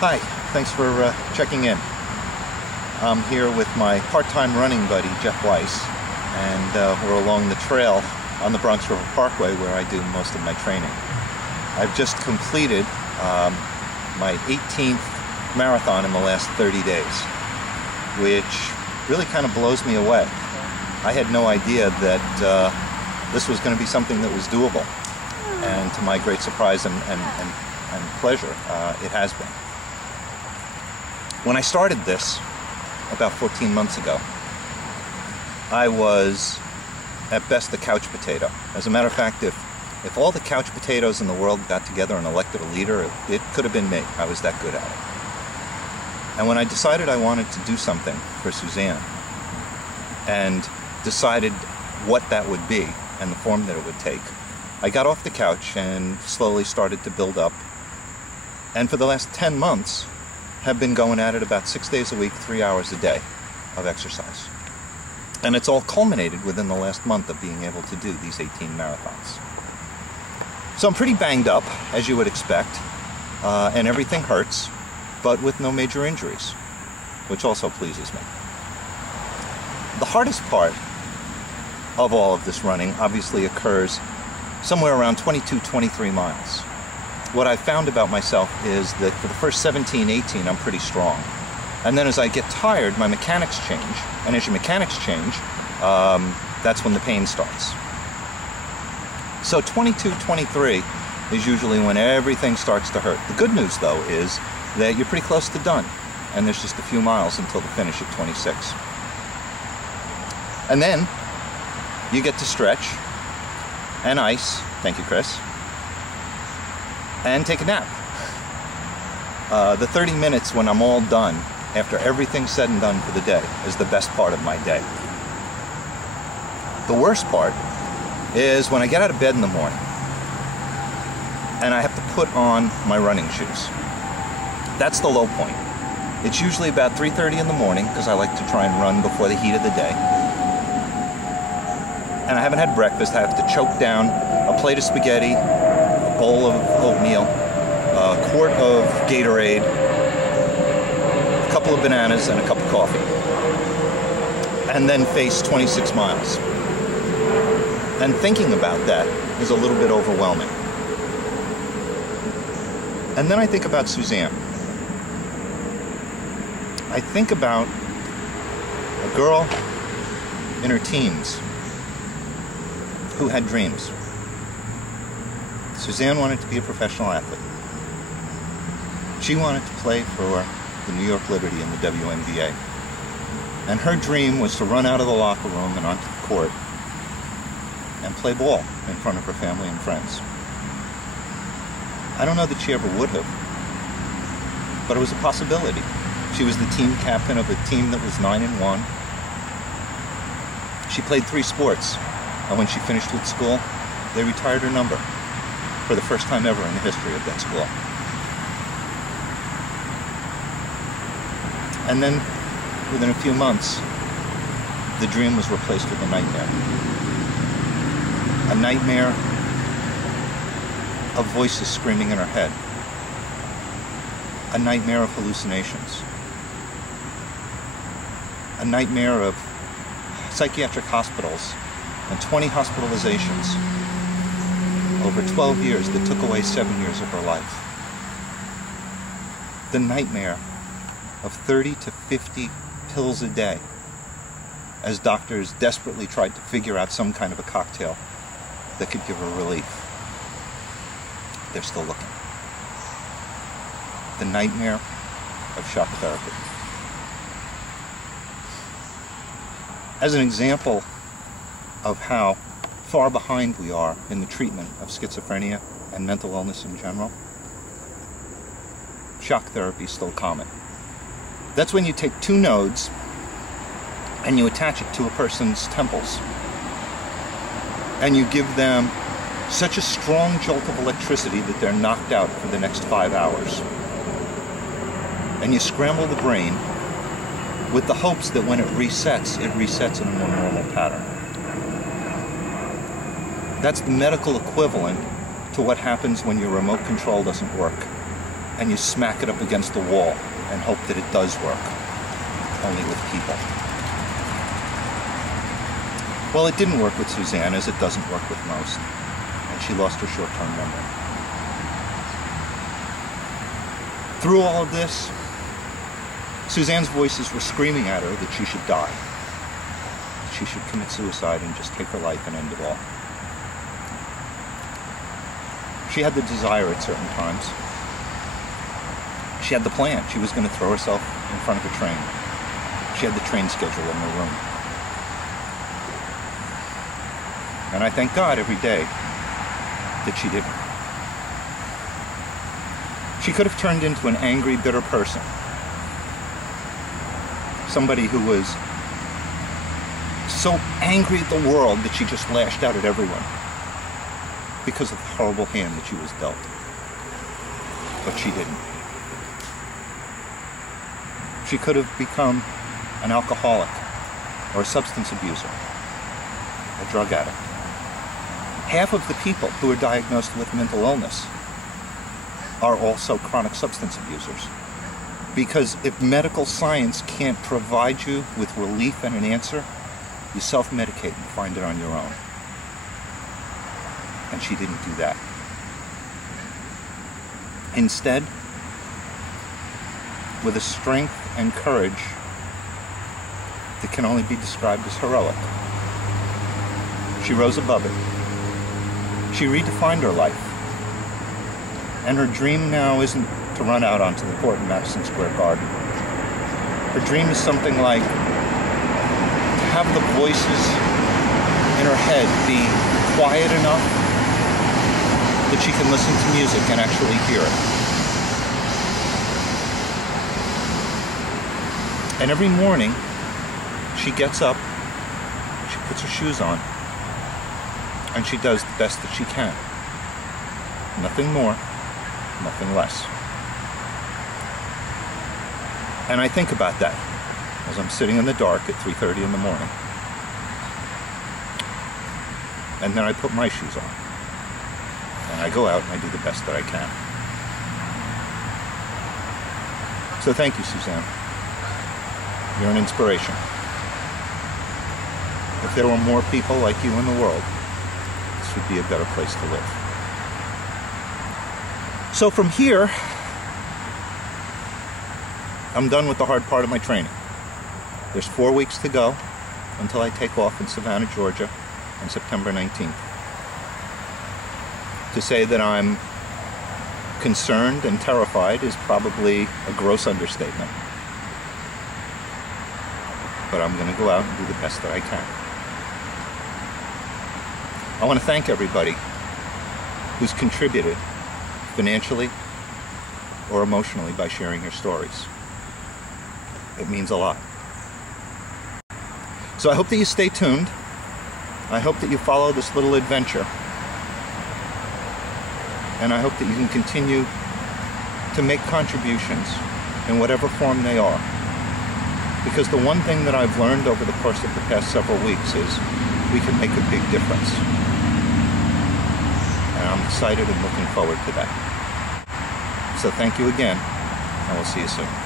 Hi, thanks for checking in. I'm here with my part-time running buddy, Jeff Weiss, and we're along the trail on the Bronx River Parkway where I do most of my training. I've just completed my 18th marathon in the last 30 days, which really kind of blows me away. I had no idea that this was going to be something that was doable, and to my great surprise and pleasure, it has been. When I started this about 14 months ago, I was at best a couch potato. As a matter of fact, if all the couch potatoes in the world got together and elected a leader, it could have been me. I was that good at it. And when I decided I wanted to do something for Suzanne and decided what that would be and the form that it would take, I got off the couch and slowly started to build up. And for the last 10 months, have been going at it about 6 days a week, 3 hours a day of exercise. And it's all culminated within the last month of being able to do these 18 marathons. So I'm pretty banged up, as you would expect, and everything hurts, but with no major injuries, which also pleases me. The hardest part of all of this running obviously occurs somewhere around 22, 23 miles. What I've found about myself is that for the first 17, 18, I'm pretty strong. And then as I get tired, my mechanics change. And as your mechanics change, that's when the pain starts. So 22, 23 is usually when everything starts to hurt. The good news, though, is that you're pretty close to done. And there's just a few miles until the finish at 26. And then you get to stretch and ice. Thank you, Chris. And take a nap. The 30 minutes when I'm all done, after everything's said and done for the day, is the best part of my day. The worst part is when I get out of bed in the morning and I have to put on my running shoes. That's the low point. It's usually about 3:30 in the morning because I like to try and run before the heat of the day. And I haven't had breakfast. I have to choke down a plate of spaghetti, a bowl of oatmeal, a quart of Gatorade, a couple of bananas, and a cup of coffee. And then face 26 miles. And thinking about that is a little bit overwhelming. And then I think about Suzanne. I think about a girl in her teens who had dreams. Suzanne wanted to be a professional athlete. She wanted to play for the New York Liberty in the WNBA. And her dream was to run out of the locker room and onto the court and play ball in front of her family and friends. I don't know that she ever would have, but it was a possibility. She was the team captain of a team that was 9-1. She played 3 sports, and when she finished with school, they retired her number for the first time ever in the history of that school. And then, within a few months, the dream was replaced with a nightmare. A nightmare of voices screaming in her head. A nightmare of hallucinations. A nightmare of psychiatric hospitals and 20 hospitalizations over 12 years that took away 7 years of her life. The nightmare of 30 to 50 pills a day as doctors desperately tried to figure out some kind of a cocktail that could give her relief. They're still looking. The nightmare of shock therapy. As an example of how far behind we are in the treatment of schizophrenia and mental illness in general, shock therapy is still common. That's when you take 2 nodes and you attach it to a person's temples and you give them such a strong jolt of electricity that they're knocked out for the next 5 hours. And you scramble the brain with the hopes that when it resets in a more normal pattern. That's the medical equivalent to what happens when your remote control doesn't work and you smack it up against the wall and hope that it does work, only with people. Well, it didn't work with Suzanne, as it doesn't work with most, and she lost her short-term memory. Through all of this, Suzanne's voices were screaming at her that she should die, that she should commit suicide and just take her life and end it all. She had the desire at certain times. She had the plan. She was going to throw herself in front of a train. She had the train schedule in her room. And I thank God every day that she didn't. She could have turned into an angry, bitter person. Somebody who was so angry at the world that she just lashed out at everyone because of the horrible hand that she was dealt. But she didn't. She could have become an alcoholic or a substance abuser, a drug addict. Half of the people who are diagnosed with mental illness are also chronic substance abusers. Because if medical science can't provide you with relief and an answer, you self-medicate and find it on your own. And she didn't do that. Instead, with a strength and courage that can only be described as heroic, she rose above it. She redefined her life. And her dream now isn't to run out onto the court in Madison Square Garden. Her dream is something like to have the voices in her head be quiet enough that she can listen to music and actually hear it. And every morning, she gets up, she puts her shoes on, and she does the best that she can. Nothing more, nothing less. And I think about that as I'm sitting in the dark at 3:30 in the morning. And then I put my shoes on. And I go out and I do the best that I can. So thank you, Suzanne. You're an inspiration. If there were more people like you in the world, this would be a better place to live. So from here, I'm done with the hard part of my training. There's 4 weeks to go until I take off in Savannah, Georgia on September 19th. To say that I'm concerned and terrified is probably a gross understatement. But I'm going to go out and do the best that I can. I want to thank everybody who's contributed financially or emotionally by sharing your stories. It means a lot. So I hope that you stay tuned. I hope that you follow this little adventure. And I hope that you can continue to make contributions in whatever form they are. Because the one thing that I've learned over the course of the past several weeks is we can make a big difference. And I'm excited and looking forward to that. So thank you again, and we'll see you soon.